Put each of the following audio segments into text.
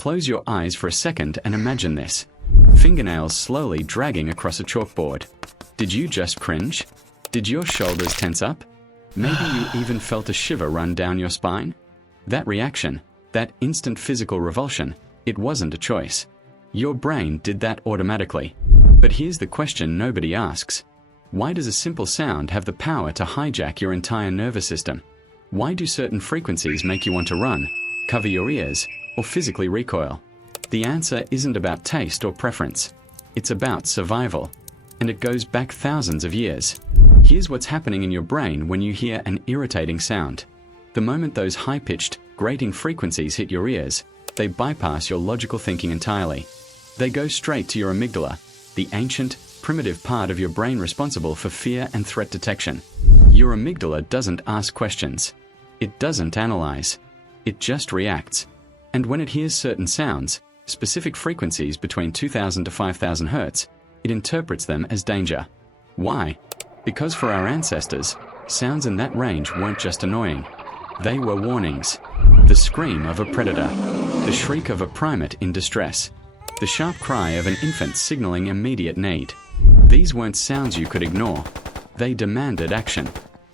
Close your eyes for a second and imagine this. Fingernails slowly dragging across a chalkboard. Did you just cringe? Did your shoulders tense up? Maybe you even felt a shiver run down your spine? That reaction, that instant physical revulsion, it wasn't a choice. Your brain did that automatically. But here's the question nobody asks. Why does a simple sound have the power to hijack your entire nervous system? Why do certain frequencies make you want to run, cover your ears, or physically recoil? The answer isn't about taste or preference. It's about survival. And it goes back thousands of years. Here's what's happening in your brain when you hear an irritating sound. The moment those high-pitched, grating frequencies hit your ears, they bypass your logical thinking entirely. They go straight to your amygdala, the ancient, primitive part of your brain responsible for fear and threat detection. Your amygdala doesn't ask questions. It doesn't analyze. It just reacts. And when it hears certain sounds, specific frequencies between 2000 to 5000 hertz, it interprets them as danger. Why? Because for our ancestors, sounds in that range weren't just annoying. They were warnings. The scream of a predator, the shriek of a primate in distress, the sharp cry of an infant signaling immediate need. These weren't sounds you could ignore. They demanded action.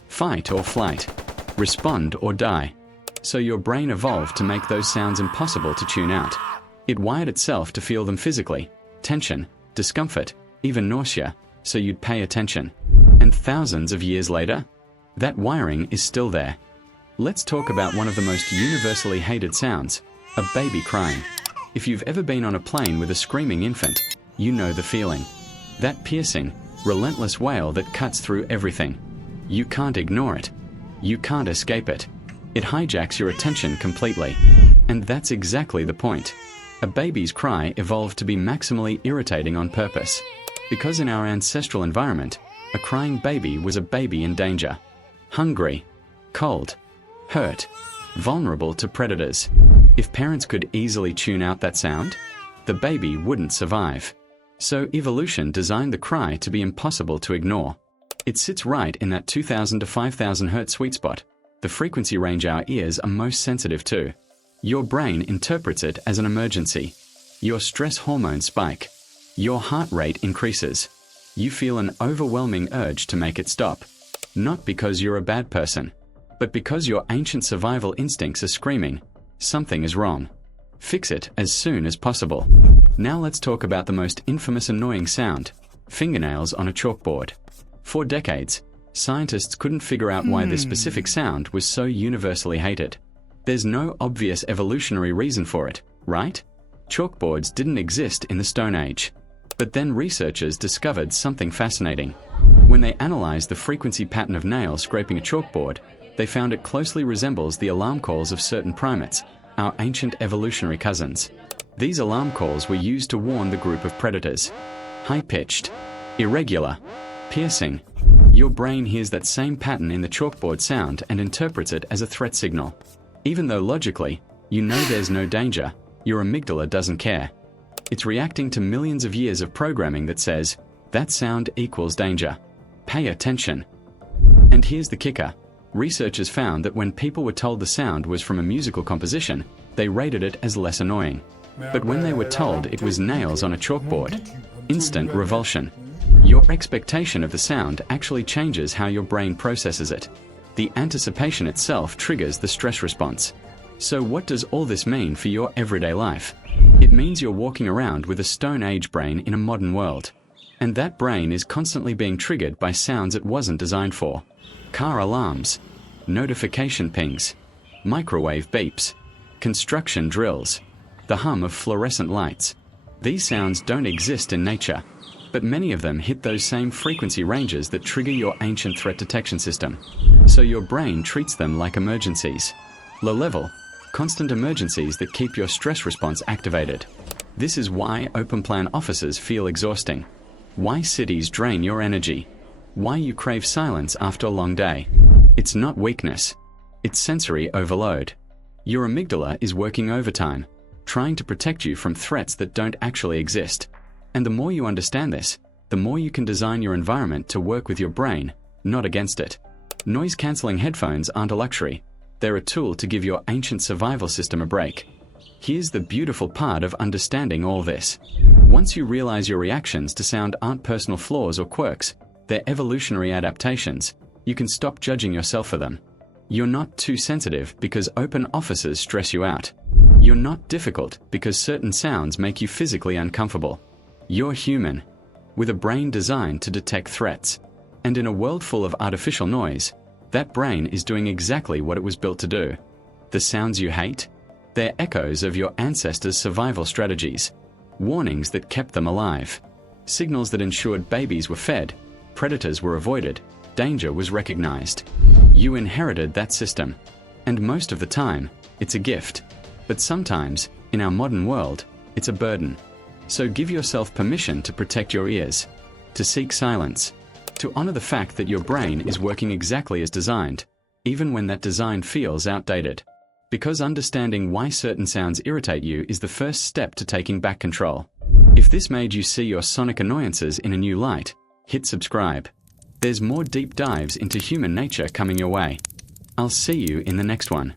Fight or flight. Respond or die. So your brain evolved to make those sounds impossible to tune out. It wired itself to feel them physically. Tension, discomfort, even nausea, so you'd pay attention. And thousands of years later, that wiring is still there. Let's talk about one of the most universally hated sounds, a baby crying. If you've ever been on a plane with a screaming infant, you know the feeling. That piercing, relentless wail that cuts through everything. You can't ignore it. You can't escape it. It hijacks your attention completely. And that's exactly the point. A baby's cry evolved to be maximally irritating on purpose. Because in our ancestral environment, a crying baby was a baby in danger. Hungry, cold, hurt, vulnerable to predators. If parents could easily tune out that sound, the baby wouldn't survive. So evolution designed the cry to be impossible to ignore. It sits right in that 2000 to 5000 hertz sweet spot, the frequency range our ears are most sensitive to. Your brain interprets it as an emergency. Your stress hormones spike. Your heart rate increases. You feel an overwhelming urge to make it stop. Not because you're a bad person, but because your ancient survival instincts are screaming, something is wrong. Fix it as soon as possible. Now let's talk about the most infamous annoying sound, fingernails on a chalkboard. For decades, scientists couldn't figure out why this specific sound was so universally hated. There's no obvious evolutionary reason for it, right? Chalkboards didn't exist in the Stone Age. But then researchers discovered something fascinating. When they analyzed the frequency pattern of nails scraping a chalkboard, they found it closely resembles the alarm calls of certain primates, our ancient evolutionary cousins. These alarm calls were used to warn the group of predators. High-pitched, irregular, piercing. Your brain hears that same pattern in the chalkboard sound and interprets it as a threat signal. Even though logically, you know there's no danger, your amygdala doesn't care. It's reacting to millions of years of programming that says, that sound equals danger. Pay attention. And here's the kicker. Researchers found that when people were told the sound was from a musical composition, they rated it as less annoying. But when they were told it was nails on a chalkboard, instant revulsion. Your expectation of the sound actually changes how your brain processes it. The anticipation itself triggers the stress response. So what does all this mean for your everyday life? It means you're walking around with a Stone Age brain in a modern world. And that brain is constantly being triggered by sounds it wasn't designed for. Car alarms, notification pings, microwave beeps, construction drills, the hum of fluorescent lights. These sounds don't exist in nature, but many of them hit those same frequency ranges that trigger your ancient threat detection system. So your brain treats them like emergencies. Low-level, constant emergencies that keep your stress response activated. This is why open-plan offices feel exhausting. Why cities drain your energy. Why you crave silence after a long day. It's not weakness. It's sensory overload. Your amygdala is working overtime, trying to protect you from threats that don't actually exist. And the more you understand this, the more you can design your environment to work with your brain, not against it. Noise-canceling headphones aren't a luxury. They're a tool to give your ancient survival system a break. Here's the beautiful part of understanding all this. Once you realize your reactions to sound aren't personal flaws or quirks, they're evolutionary adaptations, you can stop judging yourself for them. You're not too sensitive because open offices stress you out. You're not difficult because certain sounds make you physically uncomfortable. You're human, with a brain designed to detect threats. And in a world full of artificial noise, that brain is doing exactly what it was built to do. The sounds you hate? They're echoes of your ancestors' survival strategies. Warnings that kept them alive. Signals that ensured babies were fed, predators were avoided, danger was recognized. You inherited that system. And most of the time, it's a gift. But sometimes, in our modern world, it's a burden. So give yourself permission to protect your ears, to seek silence, to honor the fact that your brain is working exactly as designed, even when that design feels outdated. Because understanding why certain sounds irritate you is the first step to taking back control. If this made you see your sonic annoyances in a new light, hit subscribe. There's more deep dives into human nature coming your way. I'll see you in the next one.